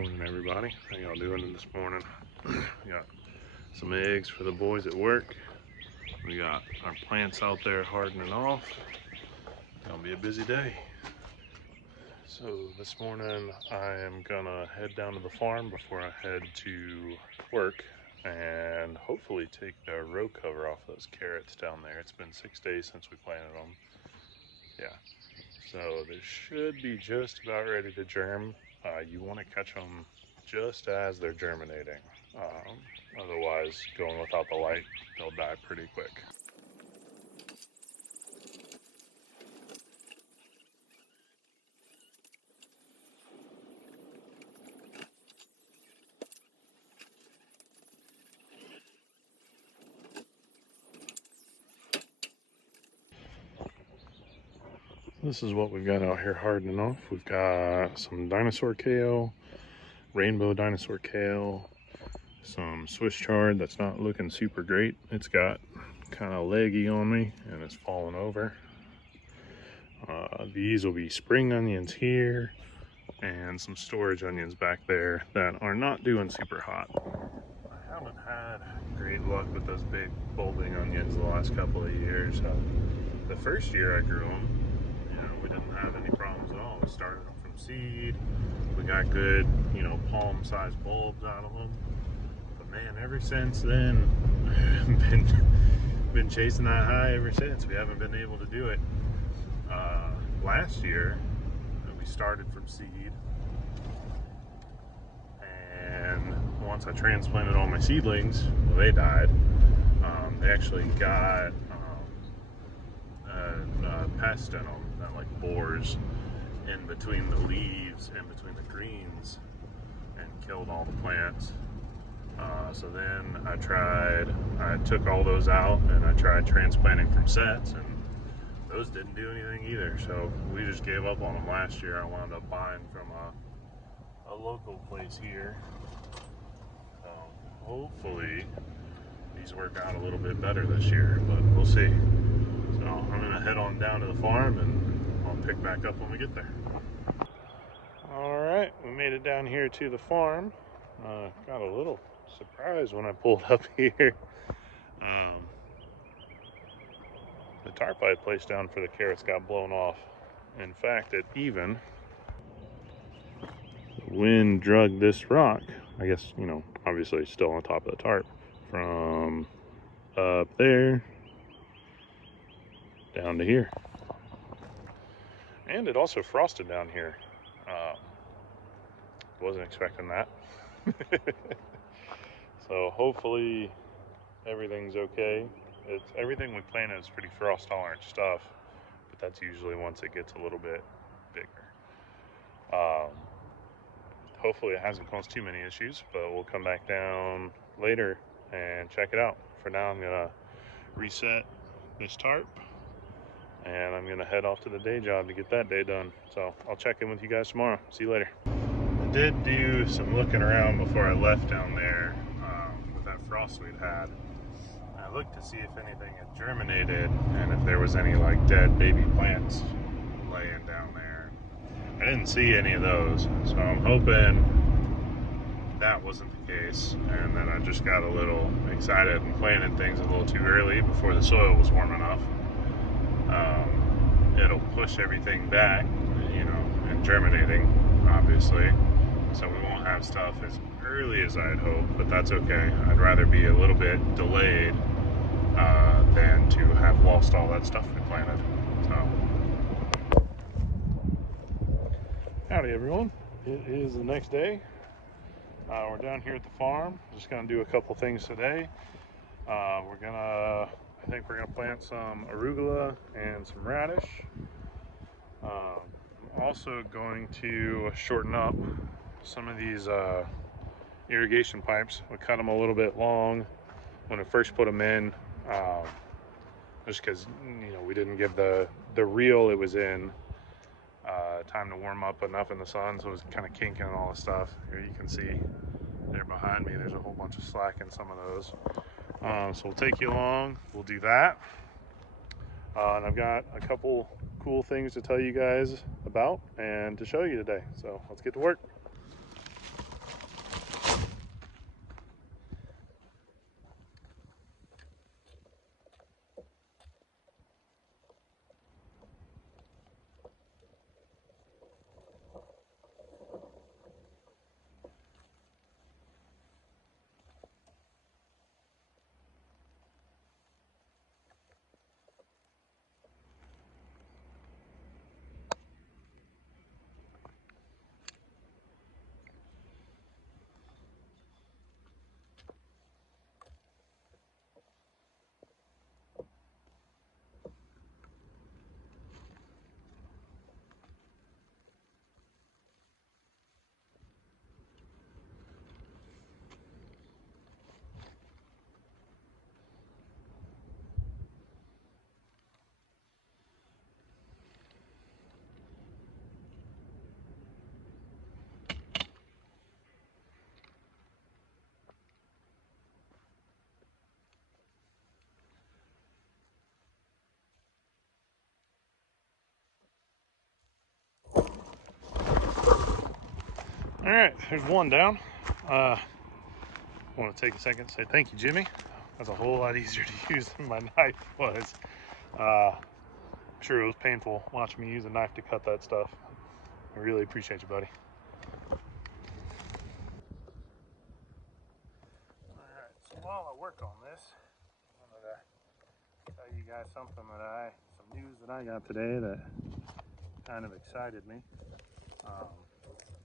Morning, everybody. How y'all doing this morning? We got some eggs for the boys at work. We got our plants out there hardening off. Gonna be a busy day. So this morning I am gonna head down to the farm before I head to work and hopefully take the row cover off those carrots down there. It's been 6 days since we planted them. Yeah, so they should be just about ready to germ. You want to catch them just as they're germinating. Otherwise, going without the light, they'll die pretty quick. This is what we've got out here hardening off. We've got some dinosaur kale, rainbow dinosaur kale, some Swiss chard that's not looking super great. It's got kind of leggy on me and it's falling over. These will be spring onions here and some storage onions back there that are not doing super hot. I haven't had great luck with those big bulbing onions the last couple of years. The first year I grew them, we didn't have any problems at all. We started them from seed. We got good, palm-sized bulbs out of them. But man, ever since then, been chasing that high ever since. We haven't been able to do it. Last year, we started from seed, and once I transplanted all my seedlings, well, they died. They actually got a pest in them that like bores in between the leaves and between the greens and killed all the plants. So then I took all those out and I tried transplanting from sets, and those didn't do anything either. So we just gave up on them last year. I wound up buying from a local place here. So hopefully these work out a little bit better this year, but we'll see. So I'm gonna head on down to the farm and I'll pick back up when we get there. All right, we made it down here to the farm. Got a little surprised when I pulled up here. The tarp I had placed down for the carrots got blown off. In fact, the wind dragged this rock, I guess, obviously still on top of the tarp, from up there down to here. And it also frosted down here. Wasn't expecting that. So hopefully everything's okay. Everything we planted is pretty frost tolerant stuff, but that's usually once it gets a little bit bigger. Hopefully it hasn't caused too many issues, but we'll come back down later and check it out. For now, I'm gonna reset this tarp and I'm gonna head off to the day job to get that day done. So I'll check in with you guys tomorrow. See you later. I did do some looking around before I left down there with that frost we'd had. I looked to see if anything had germinated and if there was any like dead baby plants laying down there. I didn't see any of those, so I'm hoping that wasn't the case, and then I just got a little excited and planted things a little too early before the soil was warm enough. It'll push everything back, and germinating, obviously, so we won't have stuff as early as I'd hoped, but that's okay. I'd rather be a little bit delayed than to have lost all that stuff we planted. So, howdy everyone. It is the next day. We're down here at the farm. Just gonna do a couple things today. I think we're gonna plant some arugula and some radish. I'm also going to shorten up some of these irrigation pipes. We cut them a little bit long when I first put them in, just because we didn't give the reel it was in time to warm up enough in the sun, so it was kind of kinking and all this stuff. Here you can see there behind me there's a whole bunch of slack in some of those. So we'll take you along, we'll do that, and I've got a couple cool things to tell you guys about and to show you today, so let's get to work. All right, there's one down. I want to take a second to say thank you, Jimmy. That's a whole lot easier to use than my knife was. I'm sure it was painful watching me use a knife to cut that stuff. I really appreciate you, buddy. All right, so while I work on this, I wanted to tell you guys some news that I got today that kind of excited me.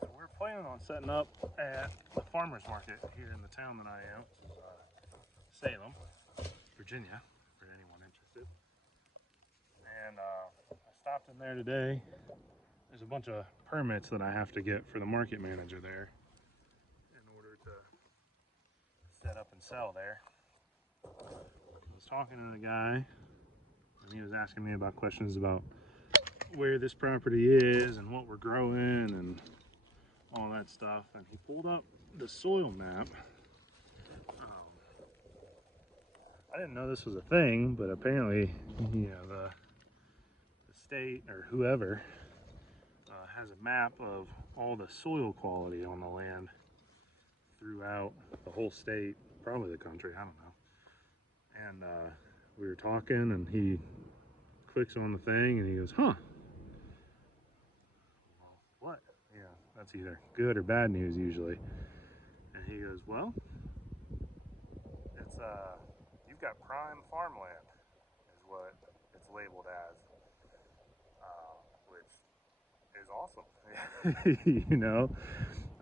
So we're planning on setting up at the farmer's market here in the town that I am, which is Salem, Virginia, for anyone interested. And I stopped in there today. There's a bunch of permits that I have to get for the market manager there in order to set up and sell there. I was talking to the guy, and he was asking me about questions about where this property is and what we're growing and all that stuff, and he pulled up the soil map. I didn't know this was a thing, but apparently, you know, the state or whoever has a map of all the soil quality on the land throughout the whole state, probably the country, I don't know. And we were talking, and he clicks on the thing, and he goes, "Huh? Well, what?" Yeah, that's either good or bad news usually. And he goes, "Well, it's you've got prime farmland, is what it's labeled as, which is awesome." You know,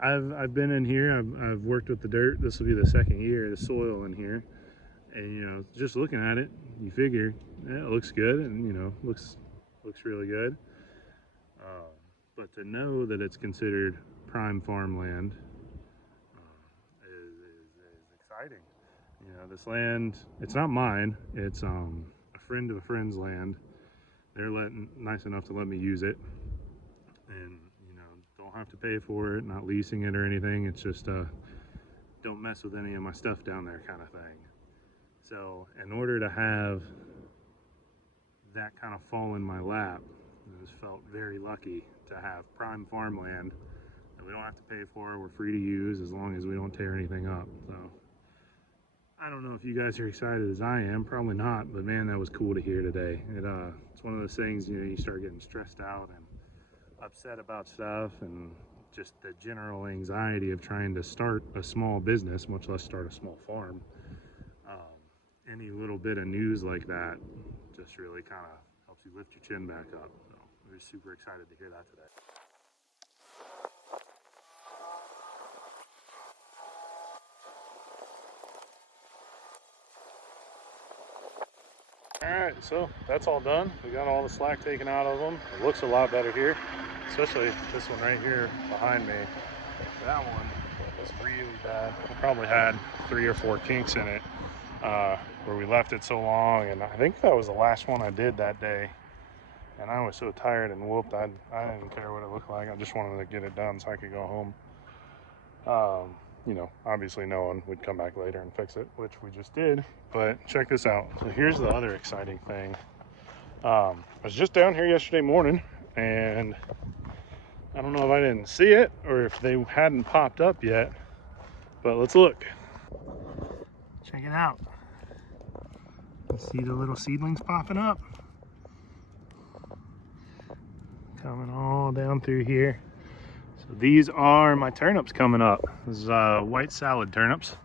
I've been in here. I've worked with the dirt. This will be the second year, the soil in here, and you know, just looking at it, you figure, yeah, it looks good, and you know, looks really good. But to know that it's considered prime farmland is exciting. You know, this land, it's not mine. It's a friend of a friend's land. They're nice enough to let me use it, and you know, don't have to pay for it. Not leasing it or anything. It's just don't mess with any of my stuff down there, kind of thing. So, in order to have that kind of fall in my lap, I just felt very lucky to have prime farmland that we don't have to pay for. We're free to use as long as we don't tear anything up. So I don't know if you guys are excited as I am. Probably not, but man, that was cool to hear today. It's one of those things, you know, you start getting stressed out and upset about stuff, and just the general anxiety of trying to start a small business, much less start a small farm. Any little bit of news like that just really kind of helps you lift your chin back up. So we're super excited to hear that today. Alright, so that's all done. We got all the slack taken out of them. It looks a lot better here, especially this one right here behind me. That one was really bad. It probably had 3 or 4 kinks in it where we left it so long, and I think that was the last one I did that day. And I was so tired and whooped, I didn't care what it looked like. I just wanted to get it done so I could go home. You know, obviously no one would come back later and fix it, which we just did. But check this out. So here's the other exciting thing. I was just down here yesterday morning, and I don't know if I didn't see it or if they hadn't popped up yet, but let's look. Check it out. You see the little seedlings popping up? Coming all down through here. So these are my turnips coming up. This is white salad turnips.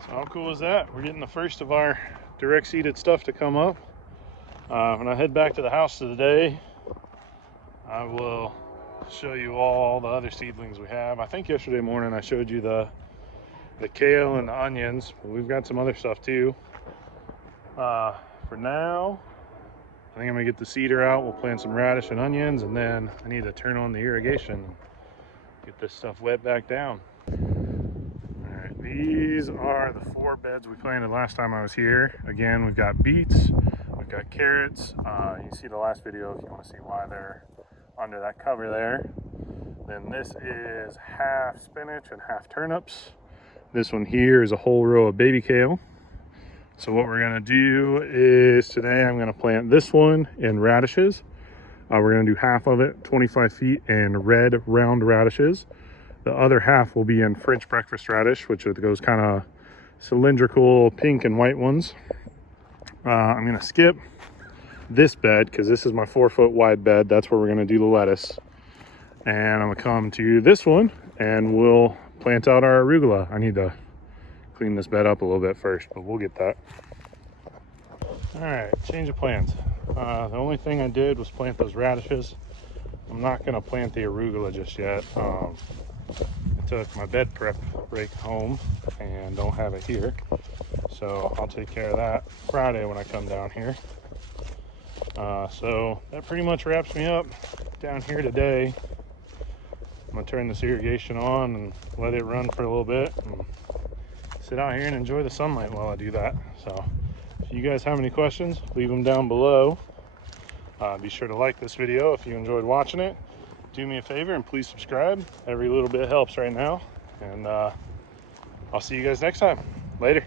So how cool is that? We're getting the first of our direct seeded stuff to come up. When I head back to the house today, I will show you all the other seedlings we have. I think yesterday morning I showed you the kale and the onions, but we've got some other stuff too. For now, I think I'm gonna get the seeder out. We'll plant some radish and onions, and then I need to turn on the irrigation, get this stuff wet back down. All right, these are the 4 beds we planted last time I was here. Again, we've got beets, we've got carrots. You see the last video if you want to see why they're under that cover there. Then this is half spinach and half turnips. This one here is a whole row of baby kale. So what we're gonna do is today I'm gonna plant this one in radishes. We're gonna do half of it, 25 feet, in red round radishes. The other half will be in French breakfast radish, which are those kind of cylindrical pink and white ones. I'm gonna skip this bed because this is my 4-foot wide bed. That's where we're gonna do the lettuce. And I'm gonna come to this one and we'll plant out our arugula. I need to clean this bed up a little bit first, but we'll get that. All right, change of plans. The only thing I did was plant those radishes. I'm not gonna plant the arugula just yet. I took my bed prep rake home and don't have it here. So I'll take care of that Friday when I come down here. So that pretty much wraps me up down here today. I'm gonna turn this irrigation on and let it run for a little bit and sit out here and enjoy the sunlight while I do that. So if you guys have any questions, leave them down below. Be sure to like this video if you enjoyed watching it. Do me a favor and please subscribe. Every little bit helps right now. And I'll see you guys next time. Later.